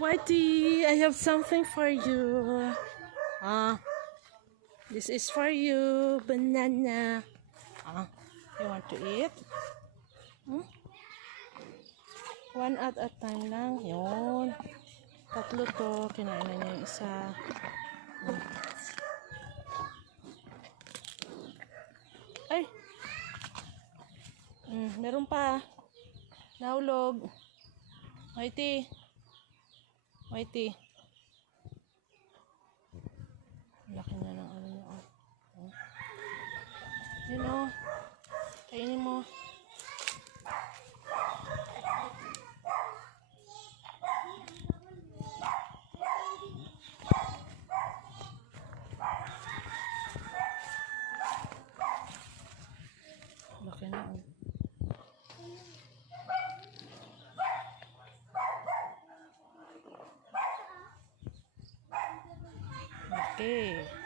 Whitey, I have something for you. This is for you, banana. You want to eat? One at a time lang. Yun. Tatlo to. Kinain na niya yung isa. Ay! Meron pa. Nahulog. Whitey. Whitey. Laki na ng ano niya. Yun o. Kainin mo. Laki na o. Okay.